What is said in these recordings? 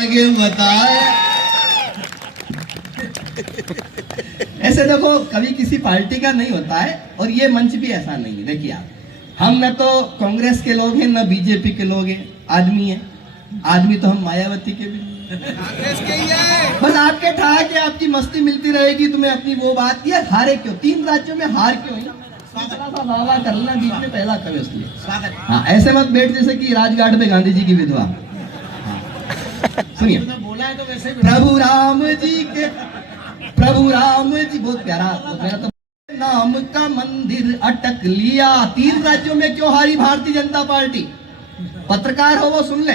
आगे बताए। ऐसे देखो कभी किसी पार्टी का नहीं होता है और ये मंच भी ऐसा नहीं है। देखिए आप, हम न तो कांग्रेस के लोग हैं न बीजेपी के लोग हैं, आदमी है। आदमी तो हम मायावती के भी कांग्रेस के ही है। बस आपके ठा के आपकी मस्ती मिलती रहेगी तुम्हें अपनी वो बात। ये हारे क्यों, 3 राज्यों में हार क्यों है? वाह करना बीच में पहला कवे उसलिए स्वागत। हाँ ऐसे मत बैठ जैसे कि राजघाट पे गांधी जी की विधवा। सुनिए बोला है तो वैसे प्रभु राम जी बहुत प्यारा। मेरा तो नाम का मंदिर अटक लिया। 3 राज्यों में क्यों हारी भारतीय जनता पार्टी? पत्रकार हो वो सुन ले।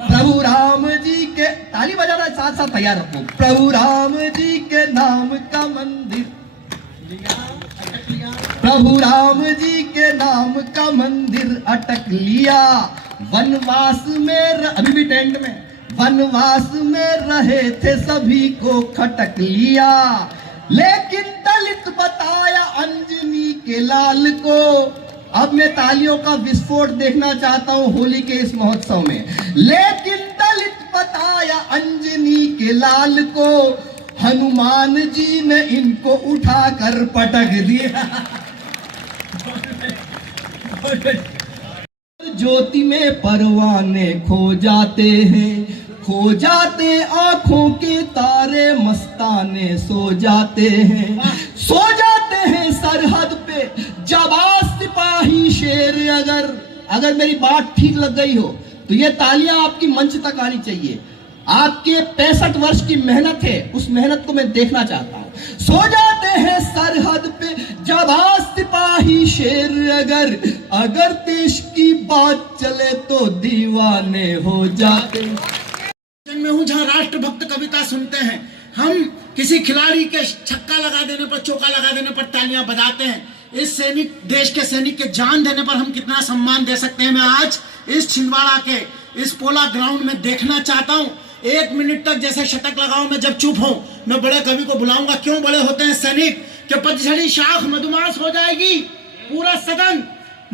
प्रभु राम जी के, ताली बजाना साथ साथ तैयार रखो। प्रभु राम जी के नाम का मंदिर, प्रभु राम जी के नाम का मंदिर अटक लिया। वनवास में अभी भी टेंट में वनवास में रहे थे सभी को खटक लिया। लेकिन दलित बताया अंजनी के लाल को। अब मैं तालियों का विस्फोट देखना चाहता हूं होली के इस महोत्सव में। लेकिन दलित बताया अंजनी के लाल को, हनुमान जी ने इनको उठाकर पटक दिया। ज्योति में परवाने खो जाते हैं, खो जाते आंखों के तारे, मस्ताने सो जाते हैं, सो जाते हैं सरहद पे जाबाज सिपाही शेर। अगर मेरी बात ठीक लग गई हो तो ये तालियां आपकी मंच तक आनी चाहिए। आपके 65 वर्ष की मेहनत है, उस मेहनत को मैं देखना चाहता हूं। सो जाते हैं सरहद पे जाबाज सिपाही शेर। अगर देश की बात चले तो दीवाने हो जाते। में हूं जहां राष्ट्रभक्त कविता सुनते हैं, हम किसी खिलाड़ी के छक्का लगा देने पर, चौका लगा देने पर तालियां बजाते हैं। इस सैनिक, देश के सैनिक के जान देने पर हम कितना सम्मान दे सकते हैं। मैं आज इस छिंदवाड़ा के इस पोला ग्राउंड में देखना चाहता हूं। 1 मिनट तक जैसे शतक लगाऊं, मैं जब चुप हूं मैं बड़े कवि को बुलाऊंगा। क्यों बड़े होते हैं सैनिक? कि पतझड़ी शाख मधुमास हो जाएगी, पूरा सदन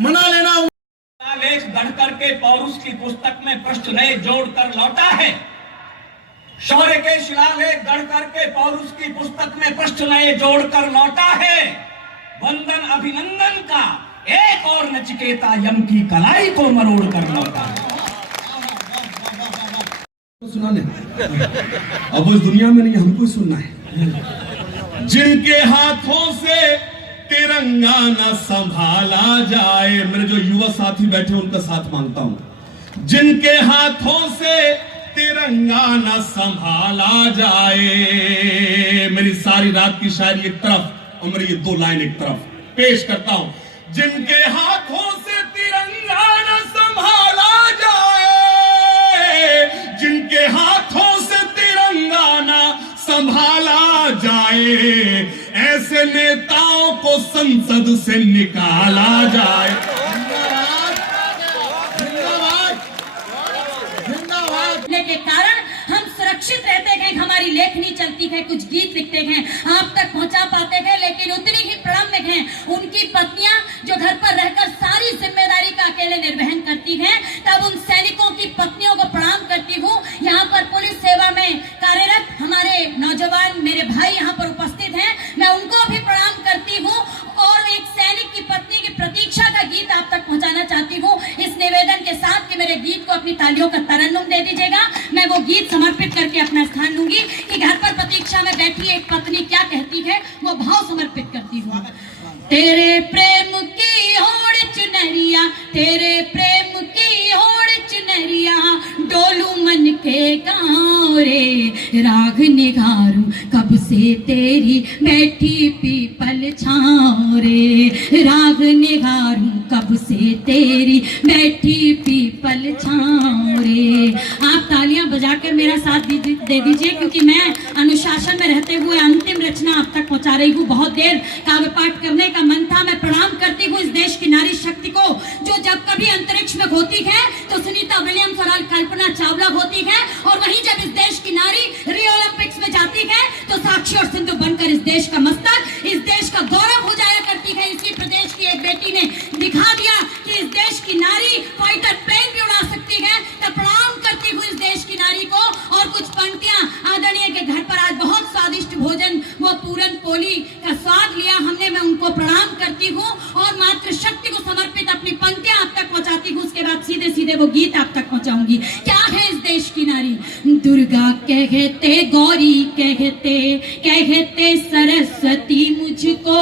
मना लेना। लेख गढ़ करके पौरुष की पुस्तक में पृष्ठ नए जोड़ कर लौटा है। शौर्य के शिलालेख गढ़ करके पौरुष की पुस्तक में पृष्ठ नए जोड़ कर लौटा है। वंदन अभिनंदन का एक और नचिकेता यम की कलाई को मरोड़ कर लौटा है। सुनाने अब उस दुनिया में नहीं, हमको सुनना है। जिनके हाथों से तिरंगा न संभाला जाए, मेरे जो युवा साथी बैठे उनका साथ मांगता हूं। जिनके हाथों से तिरंगा न संभाला जाए, मेरी सारी रात की शायरी एक तरफ और मेरी ये 2 लाइन एक तरफ पेश करता हूं। जिनके हाथों से तिरंगा न संभाला जाए, जिनके हाथों से तिरंगा न संभाला जाए, ऐसे नेताओं को संसद से निकाला जाए। के कारण हम सुरक्षित रहते हैं, हमारी लेखनी चलती है, कुछ गीत लिखते हैं, आप तक पहुंचा पाते हैं। लेकिन उतनी ही प्रणाम हैं उनकी पत्नियां जो घर पर रहकर सारी जिम्मेदारी का अकेले निर्वहन करती हैं। तब उन सैनिकों की पत्नियों को प्रणाम करती हूँ। यहाँ पर पुलिस सेवा में कार्यरत हमारे नौजवान मेरे भाई यहाँ पर उपस्थित हैं, मैं उनको भी प्रणाम करती हूँ। और एक सैनिक की पत्नी की प्रतीक्षा का गीत आप तक पहुंचाना चाहती हूँ, इस निवेदन के साथ कि मेरे गीत को अपनी तालियों का तरन्नुम दे दीजिएगा। मैं वो गीत समर्पित करके अपना स्थान लूंगी कि घर पर प्रतीक्षा में बैठी एक पत्नी क्या कहती है, वो भाव समर्पित करती हूँ। तेरे प्रेम की होड़ चुनरिया, तेरे प्रेम की होड़ चुनरिया, डोलू मन के गाँव रे, राग निगारू कब से तेरी बैठी पीपल छाँव रे, राग निगारू कब से तेरी बैठी पीपल छाँव रे। आप तालियां बजाकर मेरा साथ दे दीजिए, क्योंकि मैं अनुशासन में रहते हुए अंतिम रचना आप तक पहुंचा रही हूँ। बहुत देर काव्य पाठ करने का मन था। मैं प्रणाम करती हूँ इस देश की नारी शक्ति को, जो जब कभी अंतरिक्ष में होती है तो सुनीता विलियम्स और कल्पना चावला होती है, और वहीं जब इस देश की नारी रियो ओलंपिक्स में जाती है तो साक्षी और सिंधु बनकर इस देश का मस्तक, इस देश का गौरव हो जाया करती है। इसी प्रदेश की एक बेटी ने दिखा दिया कि इस देश की नारी फाइटर प्लेन भी उड़ा सकती है। मैं प्रणाम करती हूँ इस देश की नारी को और है इस देश की नारी। दुर्गा कहते, गौरी कहते, कहते सरस्वती मुझको,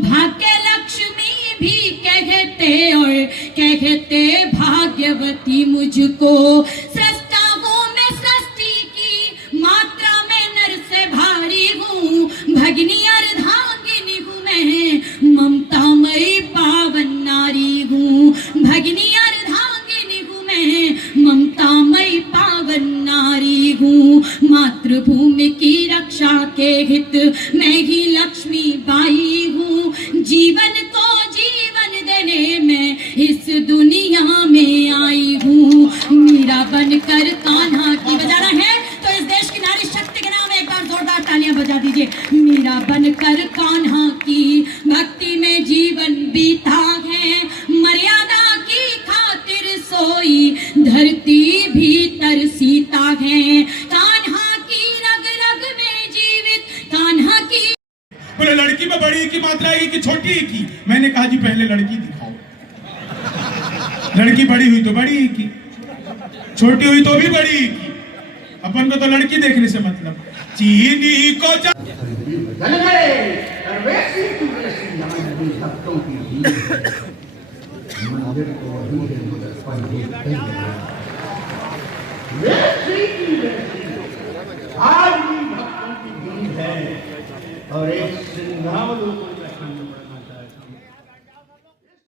भाग्य लक्ष्मी भी कहते और कहते भाग्यवती मुझको। सृष्टा हूँ मैं सृष्टि की मात्रा में नर से भारी हूँ, भगिनी अर्धांगिनी हूँ मैं, ममतामयी पावन नारी हूँ। भगिनी अर्धांगिनी हूँ मैं, ममतामयी पावन नारी हूँ। मातृभूमि की रक्षा के हित मैं ही लक्ष्मी बाई हूँ। जीवन को जीवन देने मैं इस दुनिया में आई हूँ। मीरा बनकर कान्हा की बजाना है तो इस देश की नारी शक्ति के नाम एक बार जोरदार तालियां बजा दीजिए। मीरा बनकर कान्हा की भक्ति में जीवन बीता है, मर्यादा की खातिर सोई धरती भीतर सीता है। कान्हा की रग रग में जीवित कान्हा की। बोले लड़की में बड़ी की मात्रा है कि छोटी की? मैंने कहा जी पहले लड़की दिखाओ। लड़की बड़ी हुई तो बड़ी की, छोटी हुई तो भी बड़ी की। अपन को तो लड़की देखने से मतलब। चीनी को आज